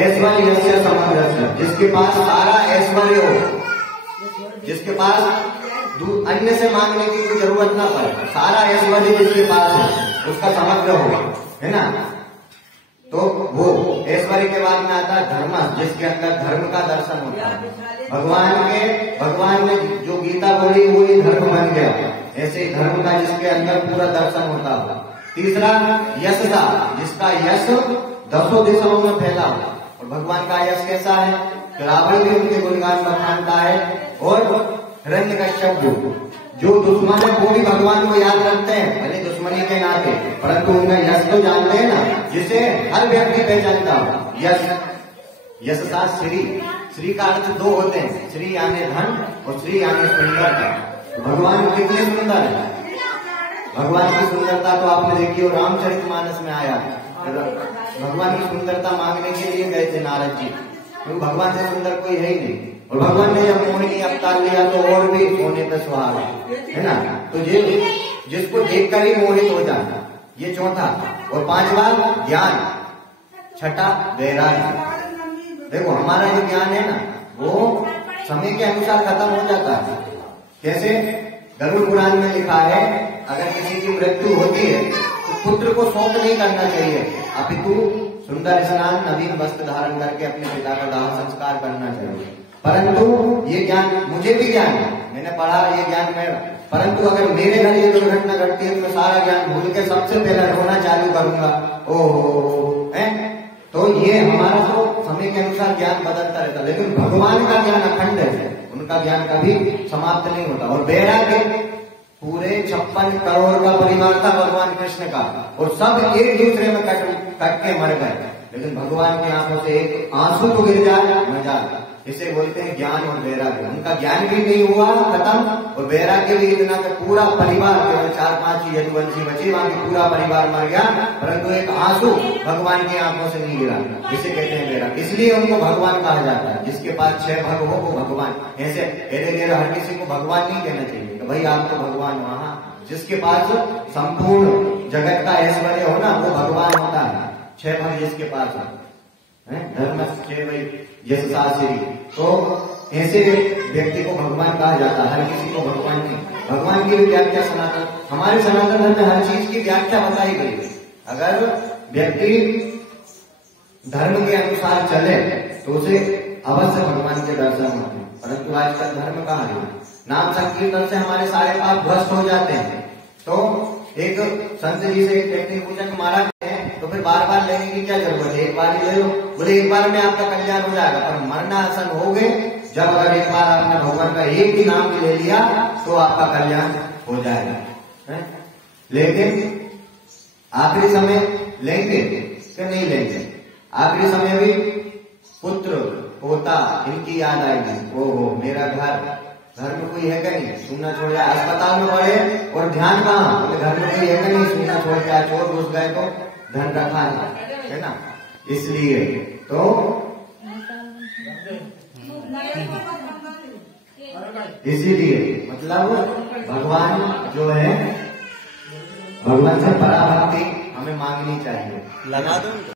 ऐश्वर्य से समंजस्य, जिसके पास सारा ऐश्वर्य हो, जिसके पास अन्य से मांगने की कोई जरूरत ना पड़े, सारा ऐश्वर्य जिसके पास है, उसका समग्र हो, है ना, तो वो ऐश्वर्य के बाद में आता है धर्म, जिसके अंदर धर्म का दर्शन होता है। भगवान ने जो गीता बोली वही धर्म बन गया, ऐसे ही धर्म का जिसके अंदर पूरा दर्शन होता है। तीसरा यशदा, जिसका यश 10 दिशाओं में फैला हो, और भगवान का यश कैसा है, रावण भी उनके गुणगान बखानता है, और हिरण्यकश्यप जो दुश्मन है वो भी भगवान को याद रखते हैं, भले दुश्मनी के नाते, परंतु उनका यश तो जानते हैं ना, जिसे हर व्यक्ति पहचानता हो। यश का श्री का अर्थ 2 होते हैं, श्री यानी धन और श्री यानी सुंदरता। भगवान कितने सुंदर है, भगवान की सुंदरता तो आपने देखी और रामचरितमानस में आया। भगवान की सुंदरता मांगने के लिए गए थे नारद जी, क्योंकि भगवान से सुंदर कोई है ही नहीं, और भगवान ने जब मोहिनी अवतार लिया तो और भी सोने पे सुहागा, है ना, तो ये जिसको देखकर ही मोहित हो जाता, ये चौथा। और 5वां ज्ञान, छठा वैराग्य। देखो हमारा जो ज्ञान है ना, वो समय के अनुसार खत्म हो जाता है। कैसे, गरुड़ पुराण में लिखा है, अगर किसी की मृत्यु होती है तो पुत्र को शोक नहीं करना चाहिए, अपितु सुंदर स्नान नवीन वस्त्र धारण करके अपने पिता का दाह संस्कार करना चाहिए। परंतु ये ज्ञान मुझे भी ज्ञान है, मैंने पढ़ा, ये ज्ञान मेरा, परंतु अगर मेरे घर ये दुर्घटना घटती है तो मैं सारा ज्ञान भूल के सबसे पहले रोना चालू करूंगा, ओहो है। तो ये हमारा तो समय के अनुसार ज्ञान बदलता रहता, लेकिन भगवान का ज्ञान अखंड है, उनका ज्ञान कभी समाप्त नहीं होता। और वैराग्य, पूरे 56 करोड़ का परिवार था भगवान कृष्ण का, और सब एक दूसरे में कट के मर गए, लेकिन भगवान की आंखों से एक आंसू तो गिर जाए मजा। इसे बोलते हैं ज्ञान और वैराग्य। उनका ज्ञान भी नहीं हुआ खत्म, और वैराग्य भी इतना कि पूरा परिवार, केवल 4-5 ही यदुवंशी बचे, बाकी पूरा परिवार मर गया, परंतु एक आंसू भगवान की आंखों से नहीं गिरा। इसे कहते हैं वैराग्य, इसलिए उनको भगवान कहा जाता है। जिसके पास 6 भग हो वो भगवान। ऐसे धीरे हर किसी को भगवान नहीं कहना चाहिए कि भाई आप तो भगवान, वहां जिसके पास संपूर्ण जगत का ऐश्वर्य हो ना, वो भगवान होता है। 6 भग जिसके पास है, धर्म यशशास्त्री, तो ऐसे व्यक्ति को भगवान कहा जाता है, हर किसी को भगवान नहीं। भगवान की भी व्याख्या सनातन, हमारे सनातन धर्म में हर चीज की व्याख्या बताई गई है। अगर व्यक्ति धर्म के अनुसार चले तो उसे अवश्य भगवान के दर्शन होते हैं, परंतु आजकल धर्म कहाँ है, नाम संकीर्तन से हमारे सारे पाप भ्रष्ट हो जाते हैं। तो एक संत जी से एक व्यक्ति ने पूछा कि महाराज तो फिर बार बार लेने की क्या जरूरत है, एक बार ही ले लो। बोले एक बार में आपका कल्याण हो जाएगा, पर मरना आसन हो गए जब अगर एक बार आपने भगवान का एक ही नाम भी ले लिया तो आपका कल्याण हो जाएगा। लेकिन आखिरी समय लेंगे कि नहीं लेंगे, आखिरी समय भी पुत्र पोता इनकी याद आएगी, ओहो मेरा घर में कोई है क्या नहीं, सुनना छोड़ जाए, अस्पताल में पड़े और ध्यान कहाँ, घर में कोई है क्या नहीं, सुनना छोड़ जाए, चोर घुस गए तो धन रखा है ना। इसलिए तो इसीलिए मतलब भगवान जो है, भगवान से पराभक्ति हमें मांगनी चाहिए। लगा दो।